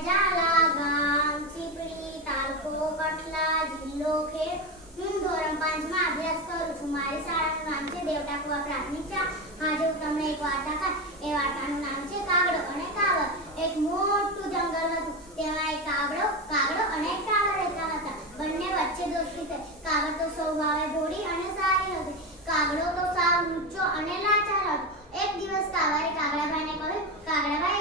ઝાલા ગામ ચીપડી તાલુકો કઠલા જિલ્લો ખેડ હું ધોરણ 5 માં અભ્યાસ કરું છું મારી શાળાનું નામ છે દેવટાકુવા પ્રાથમિક શાળા આજે હું તમને એક વાર્તા કહું એ વાર્તાનું નામ છે કાગડો અને કાવડ એક મોટું જંગલ હતું તેમાં એક કાગડો અને એક કાવડ રહેતા હતા બંને વચ્ચે દોસ્તી થઈ કાવડ તો સ્વભાવે ભોળી અને સારી હતી કાગડો તો સાવ લુચ્ચો અને લાચાર હતો એક દિવસ કાવડે કાગડાભાઈને કહ્યું કાગડાભાઈ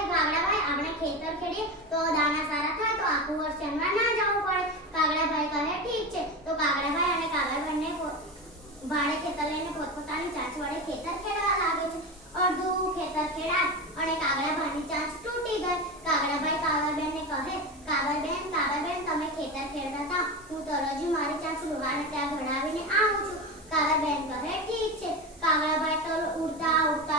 આપણે ખેતર ખેડીએ તો દાણા સારા થાય તો આખું વર્ષ ચણવા ના જવું પડે કાગડાભાઈ કહે ઠીક છે તો કાગડાભાઈ અને કાગડાભાઈને ભાડે ખેતર લઈને પોતપોતાની ચાંચ વડે ખેતર ખેડવા લાગે છે અડધું ખેતર ખેડાય અને કાગડાભાઈની ચાંચ તૂટી ગઈ કાગડાભાઈ કાવડબેનને કહે કાવડબેન તમે ખેતર ખેડતા હતા હું તરજુ મારી ચાંચ ડોહાને ત્યાં ઘડાવીને આવું છું કાવડબેન કહે ઠીક છે કાગડાભાઈ તો ઉડતા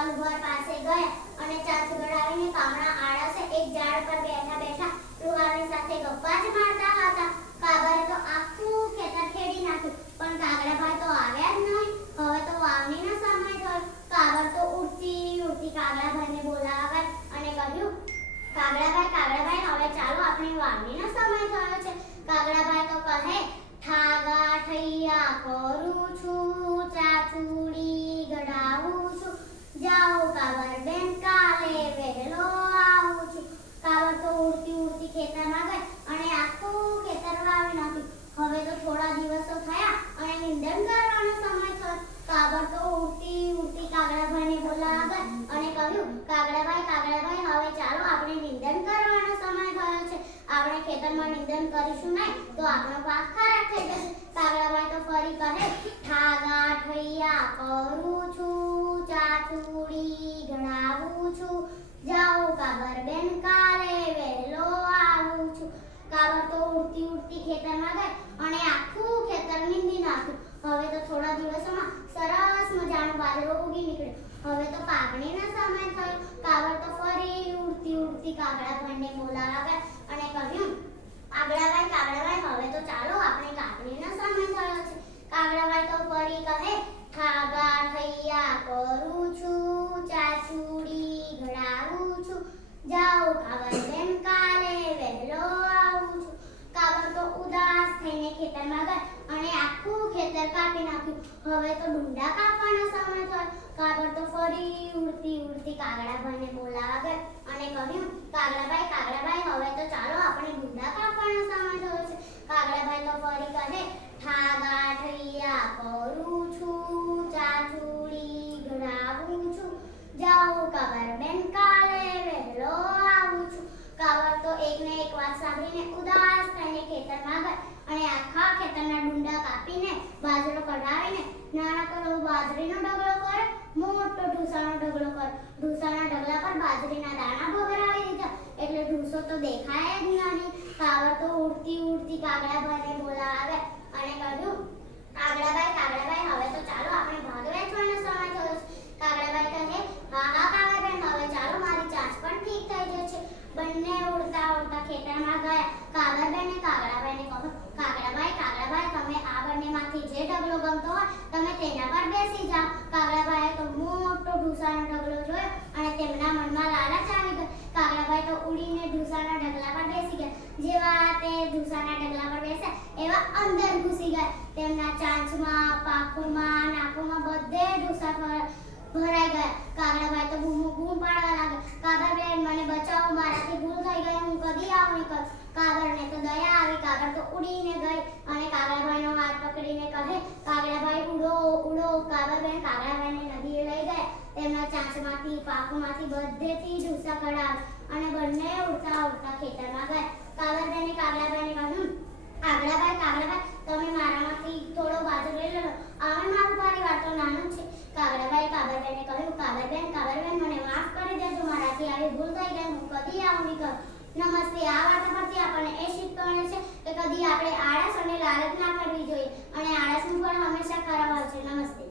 લુગર પાસે ગયા અને ચાંચ ઘડાવીને કામણા આળસે એક ઝાડ પર બેઠા લુહારની સાથે ગપ્પા જ મારતા હતા કાગડે તો આખું ખેતર ખેડી નાખ્યું પણ કાગડાભાઈ તો આવ્યા જ નહીં હવે તો વાવણીનો સમય થયો કાગડ તો ઉડતી કાગડાભાઈને બોલાવે અને કહ્યું કાગડાભાઈ હવે ચાલો આપણે વાવણીનો સમય થયો છે કાગડાભાઈ તો કહે ઠાગા ઠૈયા કરું છું ચાચુડી ગડાવું છું જાઓ કાવડબેન કાલે વહેલો આવું છું કાવડ તો ઉડતી ખેતરમાં ગઈ અને આખું ખેતર વાવી નાખ્યું હવે તો થોડા દિવસો થયા અને નિંદણ કરવાનો સમય થયો કાવડ તો ઉડતી કાગડાભાઈને બોલાવા ગઈ અને કહ્યું કાગડાભાઈ હવે ચાલો આપણે નિંદણ કરવાનો સમય થયો છે આપણે ખેતરમાં નિંદણ કરીશું નહીં તો આપણો પાક ખરાબ થઈ જશે કાગડાભાઈ તો ફરી કહે ઠાગા ઠૈયા કરું છું ચાચુડી ગણાવું છું જાઓ કાગડબેન કાલે વહેલો આવું છું કાગડ તો ઉડતી ખેતરમાં ગઈ અને આખું ખેતર નીંદી નાખ્યું હવે તો થોડા દિવસોમાં સરસ મજાનો બાજરો ઉગી નીકળ્યો હવે તો પાકણીનો સમય થયો કાગડ તો ફરી ઉડતી કાગડાભાઈને બોલાવા ગઈ અને કહ્યું કાગડાભાઈ હવે તો ચાલો આપણે કાપણીનો સમય થયો છે કાગડાભાઈ તો ફરી કહે ઠાગા ઠૈયા કરું છું ચાચુડી ઘડાવું છું જાઓ કાવડબેન કાલે વહેલો આવું છું કાવડ તો ઉદાસ થઈને ખેતરમાં ગઈ અને આખું ખેતર કાપી નાખ્યું હવે તો ડુંડા કાપવાનો સમય થયો કાગડ તો ફરી ઉડતી કાગડાભાઈને બોલાવા ગઈ અને કહ્યું કાગડાભાઈ હવે તો ચાલો આપણે ડુંડા કાપવાનો સમય થયો છે કાગડાભાઈ તો ફરી કહે ઠાગા ઠૈયા કરું છું ચાચુડી ઘડાવું છું જાઓ કાવડબેન કાલે વહેલો આવું છું કાવડ તો એકને એક વાત સાંભળીને ઉદાસ થઈને ખેતરમાં ગઈ અને આખા ખેતરના ડુંડા કાપીને બાજરો કઢાવીને નાનકડો બાજરીનો ઢગલો કર્યો મોટો ઢૂસાનો ઢગલો કર્યો ઢૂસાના ઢગલા પર બાજરીના દાણા ભભરાવી દીધા એટલે ઢૂસો તો દેખાય જ નહીં કાવડ તો ઉડતી કાગડાભાઈને બોલાવે અને કહ્યું કાગડાભાઈ હવે તો ચાલો આપણે ભાગ વેચવાનો સમય થયો છે કાગડાભાઈ કહે હા કાગડાભાઈ હવે ચાલો મારી ચાંચ પણ ઠીક થઈ જશે બંને ઉડતા ખેતરમાં ગયા કાગડાભાઈને કહ્યું કાગડાભાઈ તમે આ બંનેમાંથી જે ઢગલો ગમતો હોય તમે તેના પર બેસી જાઓ કાગડાભાઈએ તો મોટો ઢૂસાનો ઢગલો જોયો અને તેમના મનમાં લાલચ આવી ગઈ કાગડાભાઈ તો ઉડીને ઢૂસાના ઢગલા પર બેસી ગયા જેવા તે ઢૂસાના ઢગલા પર બેસે એવા અંદર ઘૂસી ગયા તેમના ચાંચમાં પાખોમાં નાકોમાં બધે ઢૂસા ભરાઈ ગયા કાગડાભાઈ તો બૂમ પાડવા લાગ્યા કાગડાભાઈ મને બચાવો મારાથી ભૂલ થઈ ગઈ હું કદી આવું નહીં કરું કાગડને તો દયા આવી કાગડ તો ઉડીને ગઈ અને કાગડાભાઈનો હાથ પકડીને કહે કાગડાભાઈ ઉડો કાગડાભાઈને નદીએ લઈ ગયા તેમના ચાંચમાંથી પાખોમાંથી બધેથી ઢૂસા કઢાવ્યા અને બંને ઉડતા ખેતરમાં ગયા કાગડાભાઈને કહ્યું કાગડાભાઈ તમે મારામાંથી થોડો બાજુ લઈ લો હવે મારું પરિવાર તો નાનું છે કાગડાભાઈને કહ્યું કાગડાબેન મને માફ કરી દેજો મારાથી આવી ભૂલ થઈ ગઈ હું કદી આવું નહીં કરું નમસ્તે આ વાર્તા પરથી આપણને એ શીખવા મળે છે કે કદી આપણે આળસ અને લાલચ ના કરવી જોઈએ અને આળસનું ફળ હંમેશા ખરાબ હોય છે નમસ્તે